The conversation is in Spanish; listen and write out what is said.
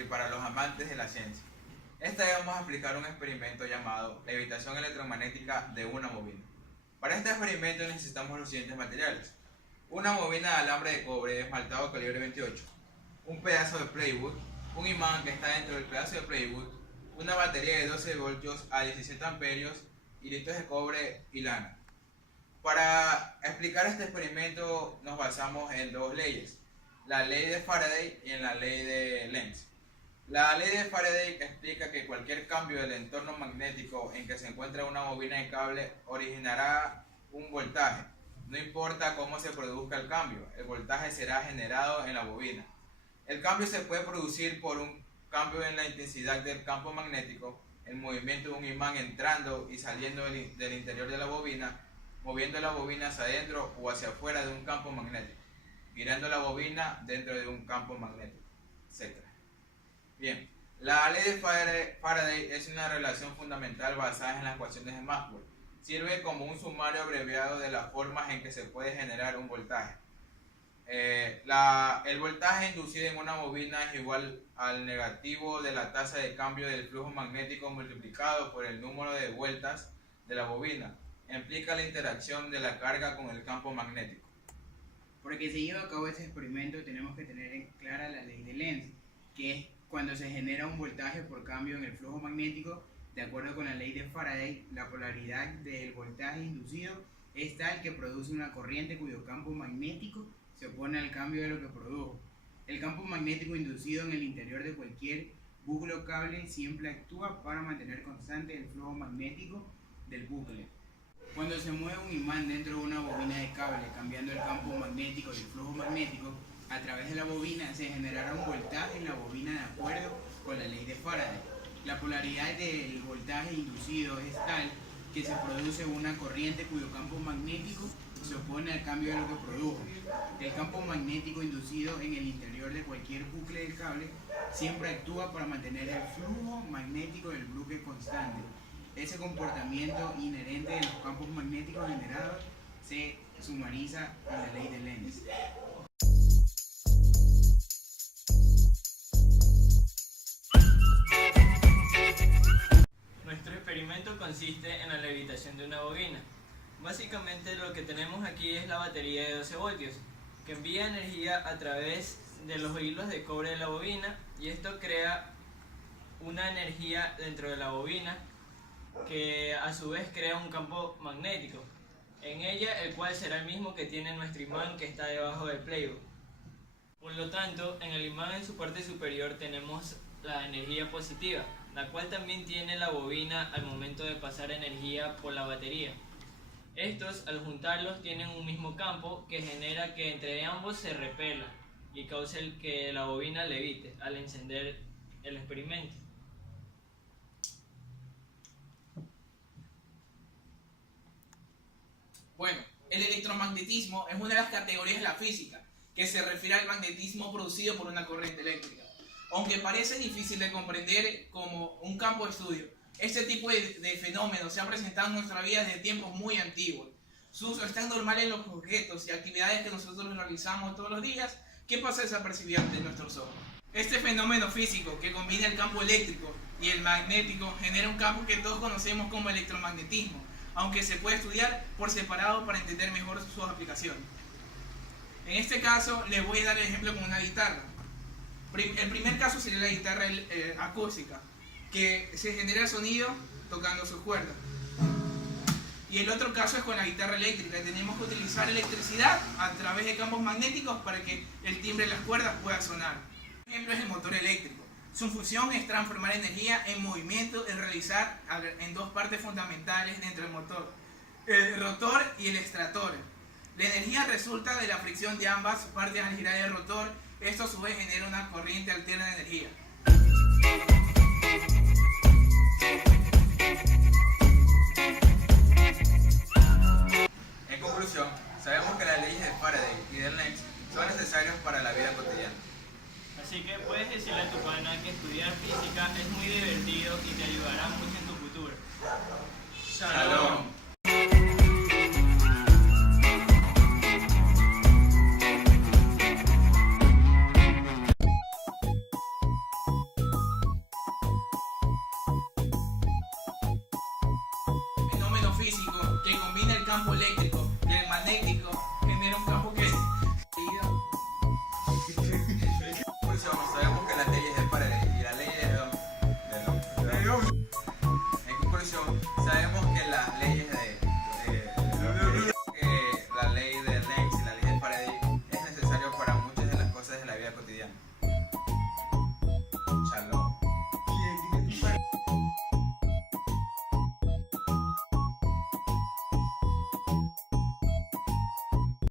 y para los amantes de la ciencia. Esta vez vamos a aplicar un experimento llamado levitación electromagnética de una bobina. Para este experimento necesitamos los siguientes materiales: una bobina de alambre de cobre esmaltado calibre 28, un pedazo de plywood, un imán que está dentro del pedazo de plywood, una batería de 12 voltios a 17 amperios y litros de cobre y lana. Para explicar este experimento nos basamos en dos leyes: la ley de Faraday y en la ley de Lenz. La ley de Faraday explica que cualquier cambio del entorno magnético en que se encuentra una bobina de cable originará un voltaje. No importa cómo se produzca el cambio, el voltaje será generado en la bobina. El cambio se puede producir por un cambio en la intensidad del campo magnético, el movimiento de un imán entrando y saliendo del interior de la bobina, moviendo la bobina hacia adentro o hacia afuera de un campo magnético, girando la bobina dentro de un campo magnético, etc. Bien, la ley de Faraday es una relación fundamental basada en las ecuaciones de Maxwell. Sirve como un sumario abreviado de las formas en que se puede generar un voltaje. El voltaje inducido en una bobina es igual al negativo de la tasa de cambio del flujo magnético multiplicado por el número de vueltas de la bobina. Implica la interacción de la carga con el campo magnético. Para que se lleve a cabo este experimento tenemos que tener en clara la ley de Lenz, que es cuando se genera un voltaje por cambio en el flujo magnético. De acuerdo con la ley de Faraday, la polaridad del voltaje inducido es tal que produce una corriente cuyo campo magnético se opone al cambio de lo que produjo. El campo magnético inducido en el interior de cualquier bucle o cable siempre actúa para mantener constante el flujo magnético del bucle. Cuando se mueve un imán dentro de una bobina de cable cambiando el campo magnético y el flujo magnético, a través de la bobina se generará un voltaje en la bobina de acuerdo con la ley de Faraday. La polaridad del voltaje inducido es tal que se produce una corriente cuyo campo magnético se opone al cambio de lo que produjo. El campo magnético inducido en el interior de cualquier bucle del cable siempre actúa para mantener el flujo magnético del bucle constante. Ese comportamiento inherente de los campos magnéticos generados se sumariza en la ley de Lenz. Nuestro experimento consiste en la levitación de una bobina. Básicamente lo que tenemos aquí es la batería de 12 voltios, que envía energía a través de los hilos de cobre de la bobina, y esto crea una energía dentro de la bobina que a su vez crea un campo magnético en ella, el cual será el mismo que tiene nuestro imán que está debajo del plywood. Por lo tanto, en el imán en su parte superior tenemos la energía positiva, la cual también tiene la bobina al momento de pasar energía por la batería. Estos, al juntarlos, tienen un mismo campo que genera que entre ambos se repela y causa que la bobina levite al encender el experimento. Bueno, el electromagnetismo es una de las categorías de la física que se refiere al magnetismo producido por una corriente eléctrica. Aunque parece difícil de comprender como un campo de estudio, este tipo de fenómenos se ha presentado en nuestra vida desde tiempos muy antiguos. Su uso es tan normal en los objetos y actividades que nosotros realizamos todos los días que pasa desapercibido ante nuestros ojos. Este fenómeno físico que combina el campo eléctrico y el magnético genera un campo que todos conocemos como electromagnetismo, aunque se puede estudiar por separado para entender mejor sus aplicaciones. En este caso les voy a dar el ejemplo con una guitarra. El primer caso sería la guitarra acústica, que se genera el sonido tocando sus cuerdas. Y el otro caso es con la guitarra eléctrica. Tenemos que utilizar electricidad a través de campos magnéticos para que el timbre de las cuerdas pueda sonar. Un ejemplo es el motor eléctrico. Su función es transformar energía en movimiento y realizar en dos partes fundamentales dentro del motor: el rotor y el extractor. La energía resulta de la fricción de ambas partes al girar el rotor. Esto a su vez genera una corriente alterna de energía. En conclusión, sabemos que las leyes de Faraday y de Lenz son necesarias para la vida cotidiana. Así que puedes decirle a tu pana que estudiar física es muy divertido y te ayudará mucho en tu futuro. Shalom.